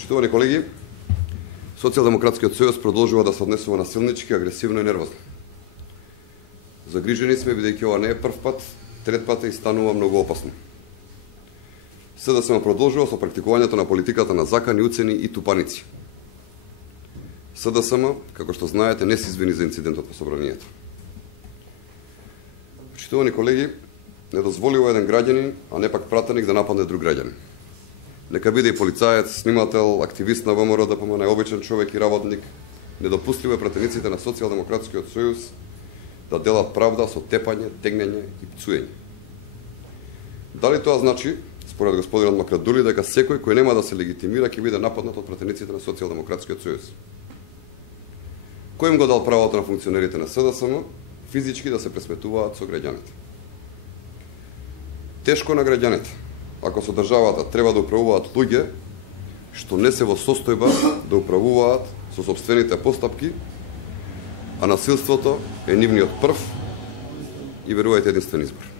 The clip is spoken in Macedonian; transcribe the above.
Почитувани колеги, Социјалдемократскиот сојуз продолжува да се однесува насилнички, агресивно и нервозно. Загрижени сме бидејќи ова не е прв пат, трет пат и станува многу опасно. СДСМ продолжува со практикувањето на политиката на закани, уцени и тупаници. СДСМ, како што знаете, не се извини за инцидентот во собранието. Почитувани колеги, не дозволува еден граѓанин, а не пак пратеник да нападне друг граѓанин. Нека биде и полицаец, снимател, активист на ВМРО, ДПМН, најобичен човек и работник. Недопустливо е пратениците на Социјалдемократскиот сојуз да делат правда со тепање, тегнење и пцуење. Дали тоа значи, според господинот Макрадули, дека секој кој нема да се легитимира ќе биде нападнат од пратениците на Социјалдемократскиот сојуз? Кој им го дал правото на функционерите на СДСМ физички да се пресметуваат со граѓаните? Тешко на граѓаните, ако со државата треба да управуваат луѓе што не се во состојба да управуваат со сопствените постапки, а насилството е нивниот прв и верувајте единствен избор.